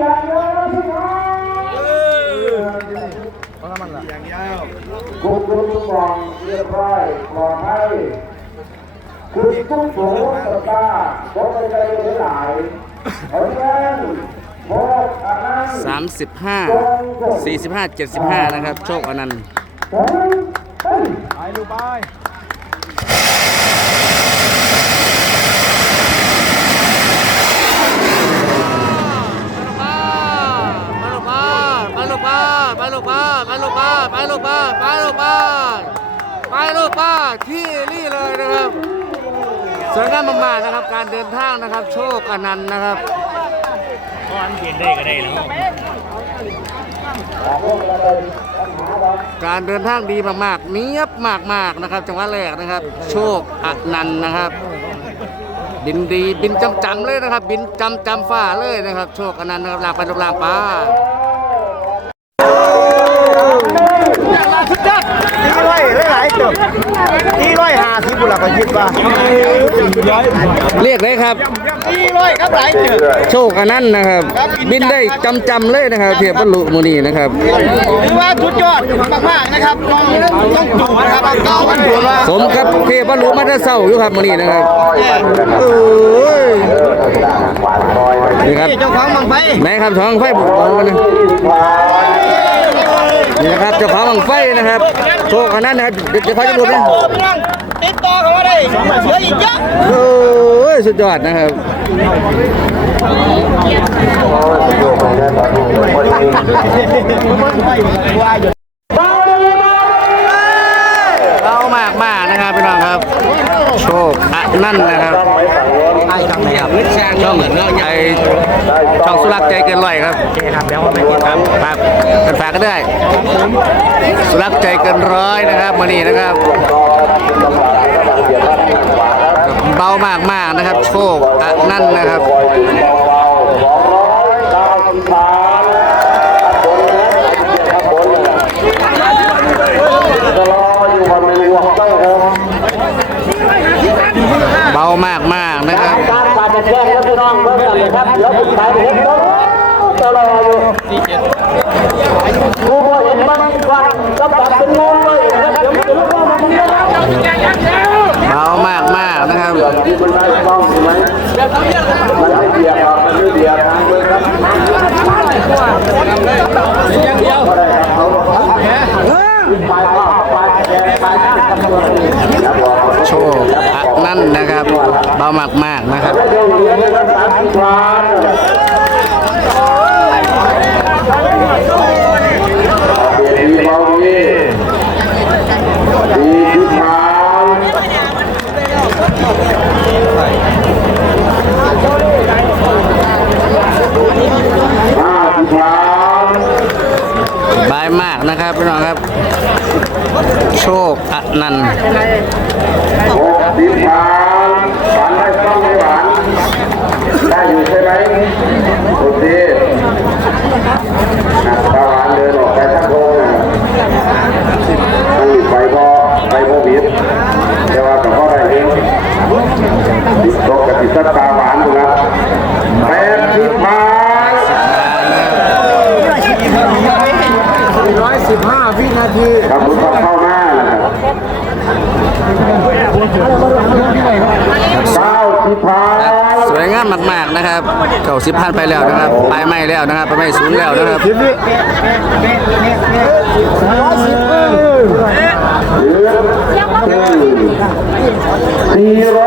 อย่างเดียวนะพี่น้องคุณคุกมองเรียบร้อยปลอดภัยคุณทุกสูงสตาร์พบใจหลายเพราะฉะนั้นพบอันนั้นสามสิบห้าสี่สิบห้าเจ็ดสิบห้านะครับ โชคอนันต์ไปลูกไปลูกบ้านไปลูกบ้านไป ลูกบ้านไปลูกบ้านไปลูกบ้านไปลูกบ้านไปลูกบ้านที่นี่เลยนะครับสวยงามมากๆนะครับ การเดินทางนะครับ โชคอนันต์นะครับการเดินทางดีมากๆเนียบมากๆนะครับ จังหวะแรกนะครับ โชคอนันต์นะครับ บินดีบินจำจำๆเลยนะครับ บินจำจำฟ้าเลยนะครับ โชคอนันต์นะครับลางไปลงลางป้า ตีร้อยหลายๆเติบตีร้อย ห้าสิบบุหรี่ก็คิดว่าเรียกเลยครับตีร้อยครับหลายเติบโชคอนันต์นะครับ บินได้จำจำๆเลยนะครับ เทียบบรรลุมูนีนะครับ ถือว่าสุดยอดมากๆนะครับน้องต้องจูบนะครับเก้าวันถือว่าสมกับเทียบบรรลุมาได้เศร้าอยู่ครับมูนีนะครับเอ้ยนี่ครับเจ้าของมังไฟไหนครับท้องไฟบุกของมันนะนี่นะครับเจ้าของบังไฟนะครับโชคอนันต์นะครับเดี๋ยวเขาจะดูนะติด ต่อเขามาได้เหลืออีกเยอะโอ้ยสุดยอดนะครับเอามากมากๆนะครับพี่น้องครับ โชคอะนั่นนะครับช่องไอช่องสุรักษ์ใจเกินร้อยครับครับเดี๋ยวไปติดตามฝากกันฝากกันด้วยสุรักษ์ใจเกินร้อยนะครับมานี่นะครับ เบามากๆนะครับ โชคอะนั่นนะครับเบามากมากๆนะครับการบาดแจ้งครับพี่น้องเพื่อนเลยครับแล้วสุดท้ายเห็นตัวตลอดอยู่ผู้บริหารมันวันก็ตัดเป็นงงเลยนะครับเดี๋ยวมันจะรู้ว่ามันมีอะไร เบามากมากๆนะครับ มันได้ต้องใช่ไหมมันไม่เบียดหรอกมันไม่เบียดทางเลยครับ อย่างเดียวก็ได้ครับเขาไปก็ไปแย่ไปนะโชคอะนั่นนะครับ เบามากมากๆนะครับายมากนะครับพี่น้องครับ โชคอนันต์โอ้ดิพานหวานได้ต้องไม่หวานได้อยู่ใช่ไหมโอเคตาหวานเดินออกไปทั้งโค้งนะต้องไปก็ไปโมบิทแต่ว่ากับพ่อได้เองติดตกกับติดตาหวานดูนะแปดสิบบาท 15 วินาทีครับผมต้เข้ามาครับเก้าสิบพันสวยงามมากๆนะครับเก้าสิบพันไปแล้วนะครับไปไม่แล้วนะครับไปไม่ศูนย์แล้วนะครับสิบวิสี่ร้